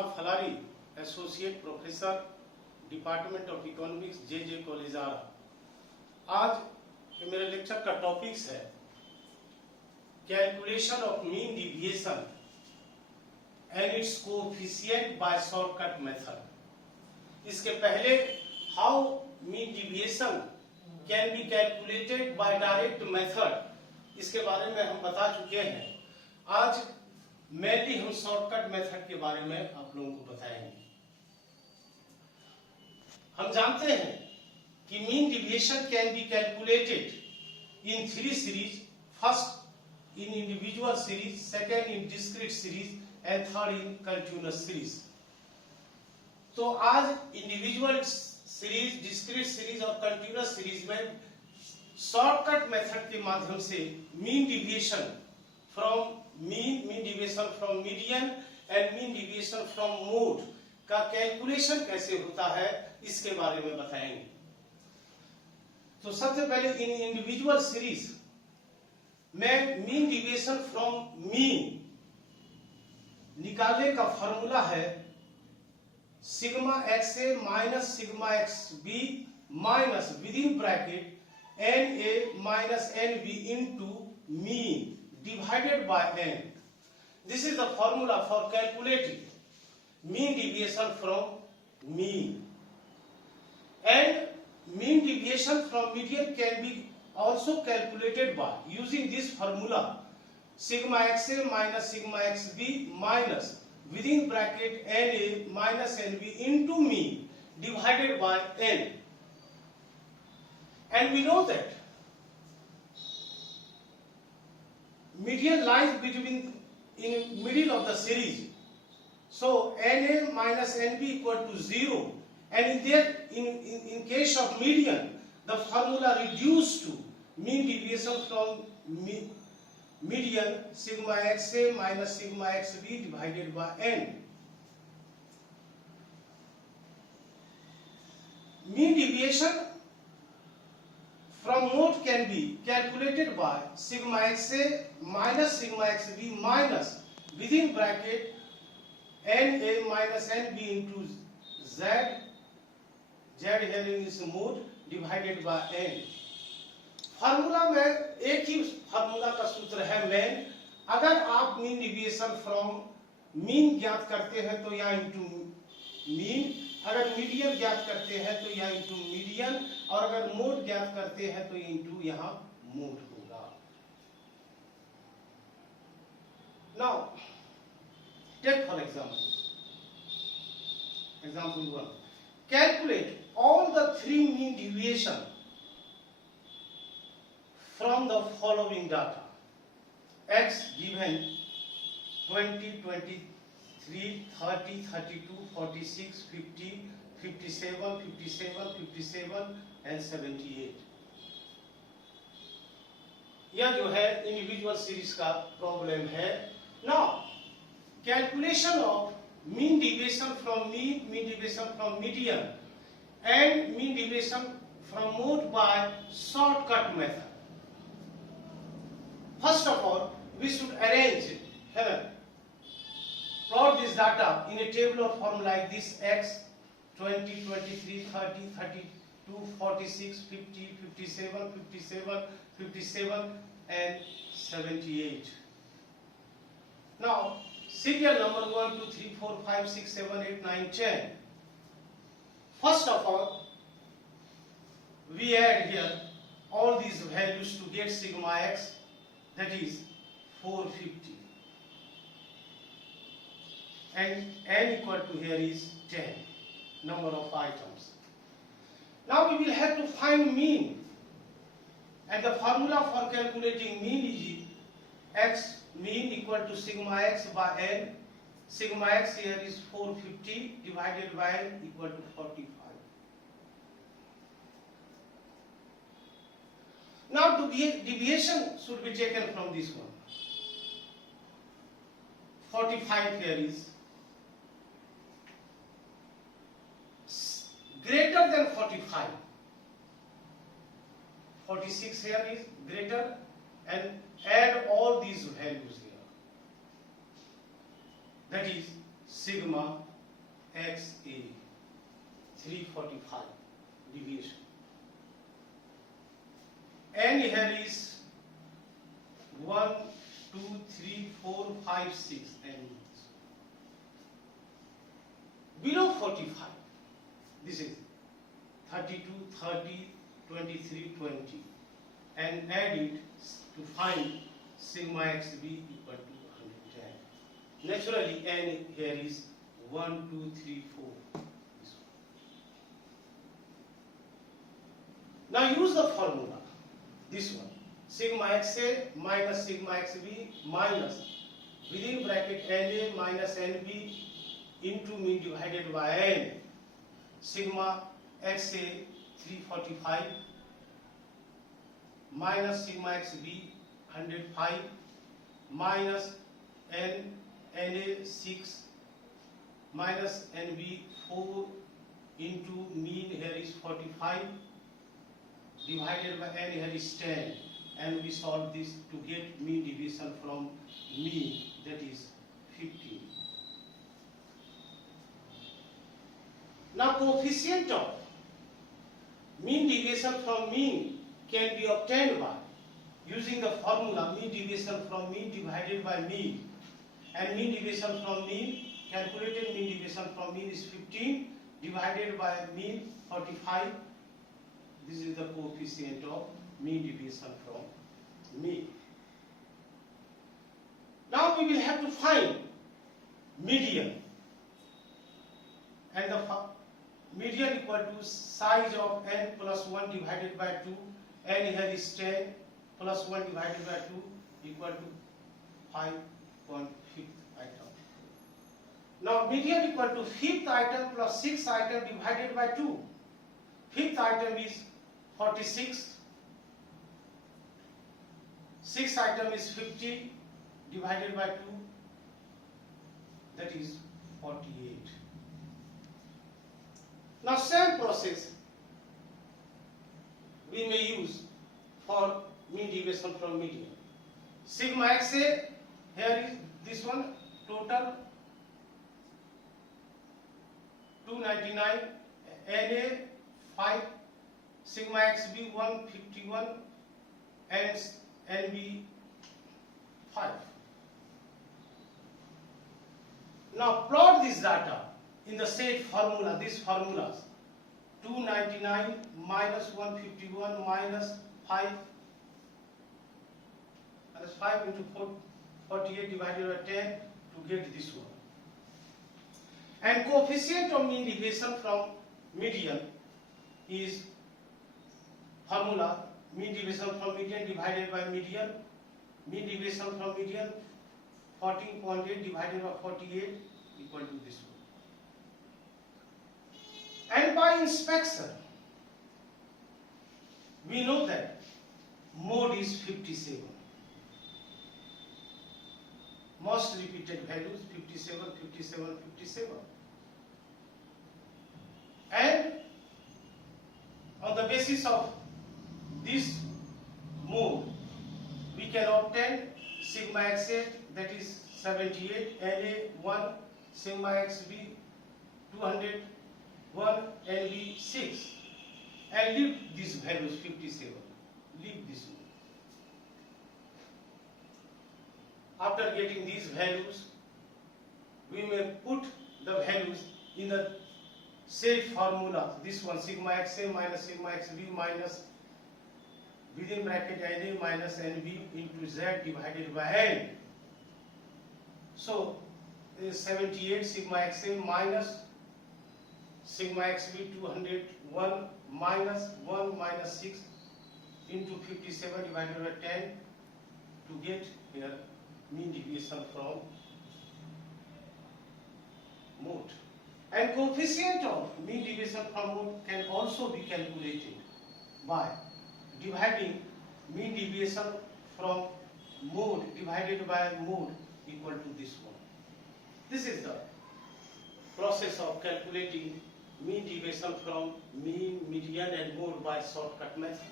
जनाब Falari, associate professor, department of economics, J college Ara. आज मेरे लेक्चर का टॉपिक्स है calculation of mean deviation and its coefficient by shortcut method. इसके पहले how mean deviation can be calculated by direct method, इसके बारे में हम बता चुके हैं। आज मेनली हम शॉर्टकट मेथड के बारे में आप लोगों को बताएंगे। हम जानते हैं कि mean deviation can be calculated in 3 series, first in individual series, second in discrete series and third in continuous series. तो आज इंडिविजुअल सीरीज, डिस्क्रीट सीरीज और कंटिन्यूअस सीरीज में शॉर्टकट मेथड के माध्यम से mean deviation from median and mean deviation from mode का calculation कैसे होता है इसके बारे में बताएंगे। तो सबसे पहले इन इंडिविजुअल सीरीज में मीन डिविएशन फ्रॉम मीन निकालने का फॉर्मूला है sigma X A minus sigma X B minus within bracket N A minus N B into mean divided by n. This is the formula for calculating mean deviation from mean. And mean deviation from median can be also calculated by using this formula sigma xa minus sigma xb minus within bracket na minus nb into mean divided by n. And we know that median lies between in middle of the series, so na minus nb equal to 0, and in case of median the formula reduced to mean deviation from median sigma xa minus sigma xb divided by n. Mean deviation from mode can be calculated by sigma xa minus sigma xb minus within bracket na minus nb into z here in this mode divided by n. Formula में एक ही formula का सूत्र है main. अगर आप mean deviation from mean ज्ञात करते हैं तो यहाँ इंटू मीन, अगर मीडियन ज्ञात करते हैं तो यहाँ इंटू मीडियन, और अगर मोड ज्ञात करते हैं तो इंटू यहाँ मोड होगा। Now take for example 1, calculate all the 3 mean deviation from the following data. x given 20, 23, 30, 32, 46, 50, 57, 57, 57 and 78। यह जो है इंडिविजुअल सीरीज का प्रॉब्लम है। Now calculation of mean deviation from mean deviation from median and mean deviation from mode by shortcut method. First of all we should arrange plot this data in a tabular form like this: x 20, 23, 30, 32, 46, 50, 57, 57, 57 and 78. Now serial number 1, 2, 3, 4, 5, 6, 7, 8, 9, 10. First of all we add here all these values to get sigma x, that is 450. And n equal to here is 10, number of items. Now we will have to find mean, and the formula for calculating mean is x mean equal to sigma x by n. Sigma x here is 450 divided by n equal to 45. Now deviation should be taken from this one. 45 here is greater than 45. 46 here is greater, and add all these values here. That is sigma XA 345 deviation. And here is 1, 2, 3, 4, 5, 6 and below 45. This is 32, 30, 23, 20 and add it to find sigma xb equal to 110. Naturally n here is 1, 2, 3, 4. This one. Now use the formula. This one. Sigma xa minus sigma xb minus within bracket na minus nb into mean divided by n. Sigma xa 345 minus sigma xb 105 minus na 6 minus nb 4 into mean here is 45 divided by n here is 10, and we solve this to get mean deviation from mean, that is 15. Now coefficient of mean deviation from mean can be obtained by using the formula mean deviation from mean divided by mean, and mean deviation from mean, calculated mean deviation from mean is 15 divided by mean 45. This is the coefficient of mean deviation from mean. Now we will have to find median, and the median equal to size of n plus 1 divided by 2, n here is 10 plus 1 divided by 2 equal to 5.5 item. Now median equal to 5th item plus 6th item divided by 2. 5th item is 46, 6th item is 50 divided by 2, that is 48. Now same process we may use for mean deviation from median. Sigma xa, here is this one, total 299, Na 5, sigma xb 151 and nb 5. Now plot this data in the said formula, these formulas, 299 minus 151 minus 5 into 48 divided by 10 to get this one. And coefficient of mean deviation from median is formula mean deviation from median divided by median. Mean deviation from median 14.8 divided by 48 equal to this one. And by inspection, we know that mode is 57. Most repeated values 57, 57, 57. And on the basis of this mode, we can obtain sigma xa, that is 78, Na 1, sigma xb 201, Nb 6, and leave these values 57. Leave this one. After getting these values, we may put the values in the said formula. This one, sigma xa minus sigma xb minus within bracket Na minus Nb into Z divided by N. So 78 sigma xa minus sigma xb 201 minus 1 minus 6 into 57 divided by 10 to get here mean deviation from mode. And coefficient of mean deviation from mode can also be calculated by dividing mean deviation from mode divided by mode equal to this one. This is the process of calculating mean deviation from mean, median and mode by shortcut method.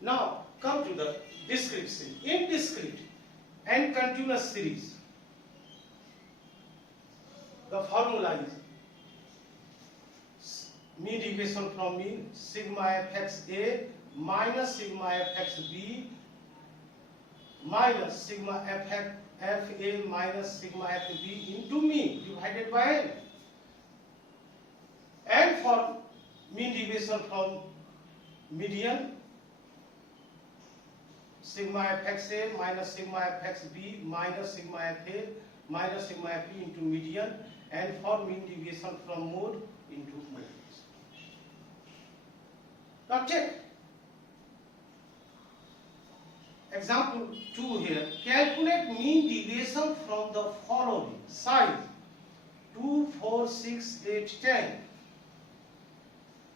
Now come to the discrete, in discrete and continuous series. The formula is mean deviation from mean sigma fx a minus sigma fx b minus sigma f a minus sigma f b into mean divided by n. And for mean deviation from median, sigma fx a minus sigma fx b minus sigma f a minus sigma f b into median, and for mean deviation from mode into mode. Now check example 2 here. Calculate mean deviation from the following size 2, 4, 6, 8, 10.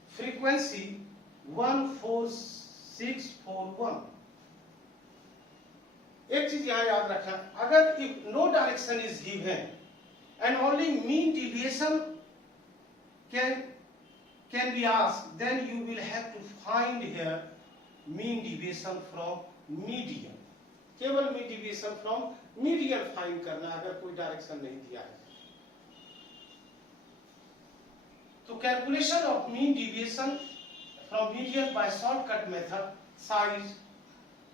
Frequency 14641. एक चीज यहाँ याद रखना, अगर if no direction is given and only mean deviation can be asked, then you will have to find here mean deviation from median. केवल mean deviation from median find करना अगर कोई डायरेक्शन नहीं दिया है. तो calculation of mean deviation from median by shortcut method, size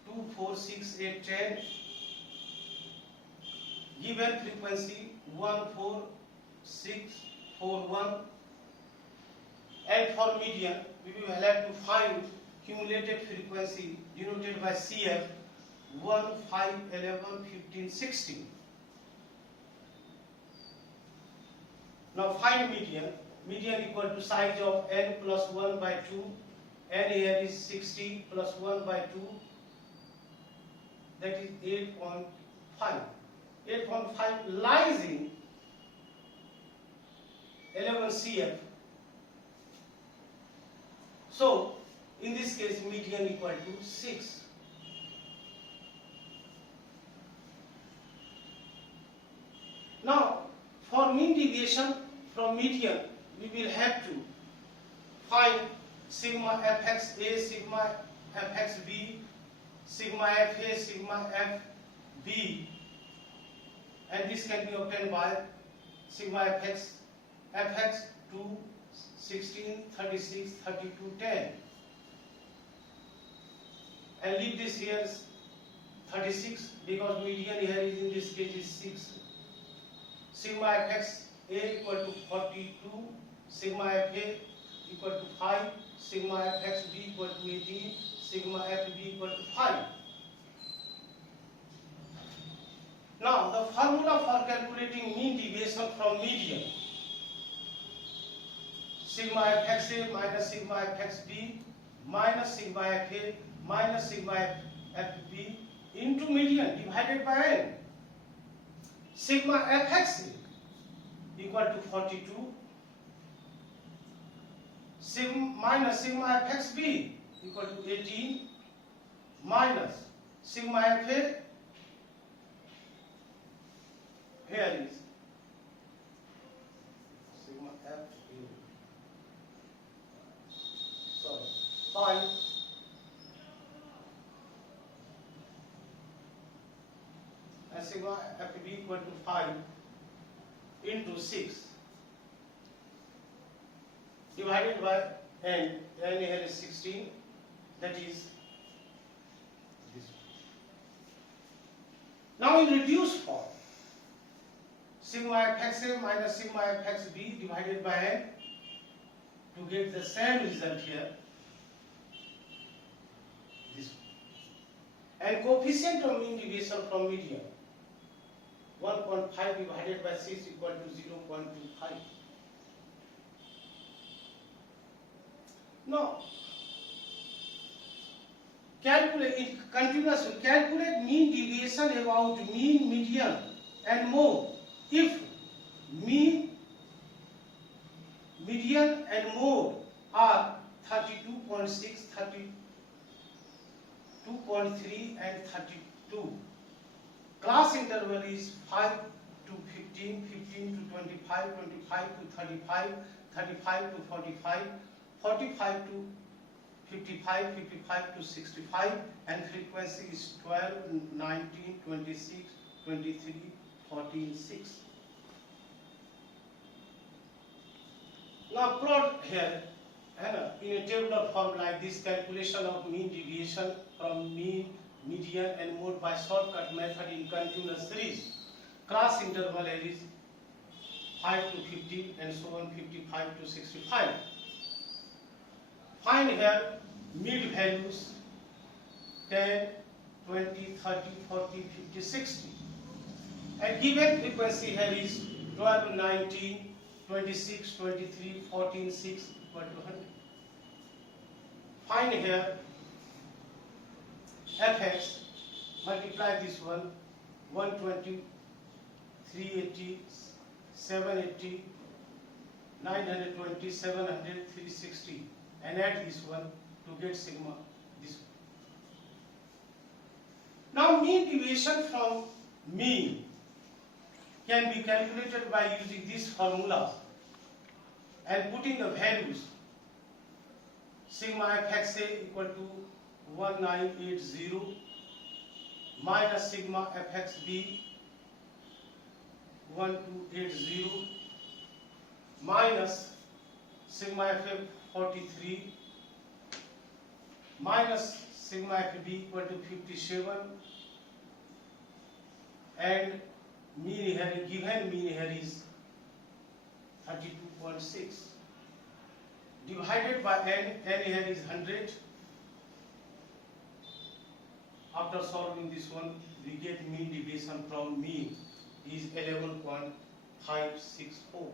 2, 4, 6, 8, 10, given frequency 14641, and for median we will have to find cumulated frequency denoted by CF 1, 5, 11, 15, 16. Now find median. Median equal to size of n plus 1 by 2. N here is 60 plus 1 by 2. That is 8.5. 8.5 lies in 11 CF. So in this case median equal to 6. Now for mean deviation from median we will have to find sigma fx a, sigma fx b, sigma f a, sigma f b, and this can be obtained by sigma fx 2, 16, 36, 32, 10, and leave this here 36 because median here is in this case is 6. Sigma fx a equal to 42, sigma f a equal to 5, sigma fx b equal to 18, sigma f b equal to 5. Now the formula for calculating mean deviation from median: sigma fx a minus sigma fx b minus sigma f a minus sigma f b into median divided by n. Sigma fx a equal to 42, minus sigma fx b equal to 18, minus sigma f a here is sigma f a, sorry, 5 and sigma f b equal to 5 into 6 divided by n. N here is 16, that is this. Now in reduced form, sigma fx a minus sigma fx b divided by n to get the same result here, this one. And coefficient of mean deviation from median 1.5 divided by 6 equal to 0.25. Now calculate continuously. Calculate mean deviation about mean, median, and mode if mean, median, and mode are 32.6, 32.3, and 32. Class interval is 5 to 15, 15 to 25, 25 to 35, 35 to 45, 45 to 55, 55 to 65, and frequency is 12, 19, 26, 23, 14, 6. Now plot here in a tabular form like this, calculation of mean deviation from mean, median and mode by shortcut method in continuous series. Class interval here is 5 to 50 and so on, 55 to 65. Find here mid values 10, 20, 30, 40, 50, 60. And given frequency here is 12, 19, 26, 23, 14, 6 equal to 100. Find here fx, multiply this one, 120, 380, 780, 920, 700, 360 and add this one to get sigma this one. Now mean deviation from mean can be calculated by using these formulas and putting the values. Sigma fxa equal to 1980 minus sigma fxb 1280 minus sigma ff 43 minus sigma fb equal to 57 and mean here, given mean here is 32.6 divided by n here is 100. After solving this one, we get mean deviation from mean is 11.564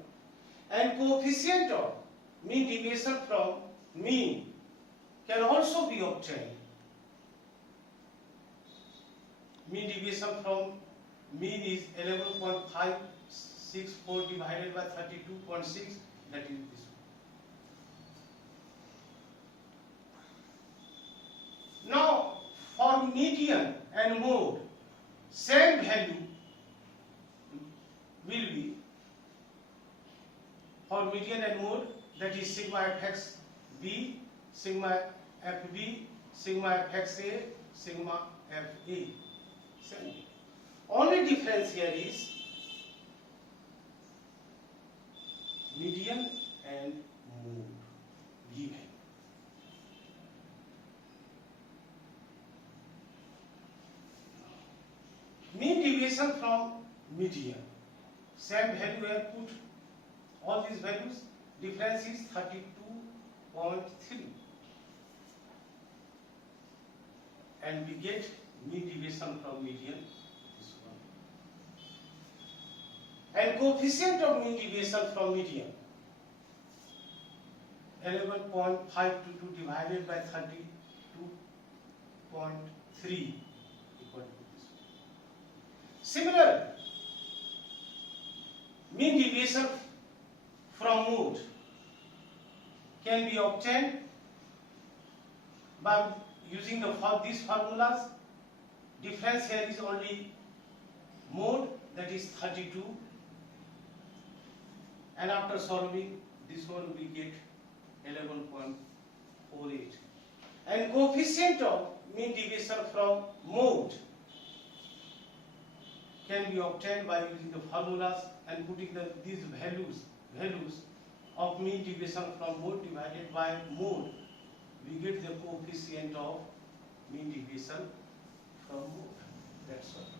and coefficient of mean deviation from mean can also be obtained. Mean deviation from mean is 11.564 divided by 32.6, that is this one. Now for median and mode, same value will be for median and mode, that is sigma fx b, sigma fb, sigma fxa, sigma fa. Same. Only difference here is median and mode given. Mean deviation from median, same value here put all these values, difference is 32.3 and we get mean deviation from median, this one. And coefficient of mean deviation from median 11.522 divided by 32.3 equal to this. Similarly, mean deviation from mode can be obtained by using these formulas. Difference here is only mode, that is 32, and after solving this one we get 11.48. And coefficient of mean deviation from mode can be obtained by using the formulas and putting these values of mean deviation from mode divided by mode. We get the coefficient of mean deviation from mode. That's all.